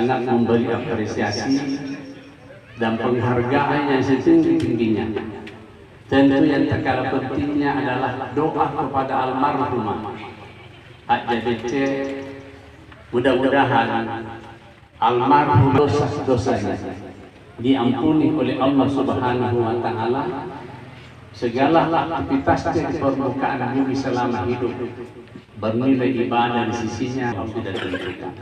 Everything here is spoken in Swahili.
sangat memberi apresiasi dan penghargaan yang setinggi-tingginya. Tentu yang tak kalah pentingnya adalah doa kepada almarhumah Hak JDC. Mudah-mudahan almarhum dosa-dosanya diampuni oleh Allah Subhanahu wa Ta'ala, segala aktivitasnya di permukaan bumi selama hidup bernilai ibadah di sisinya sudah tentukan.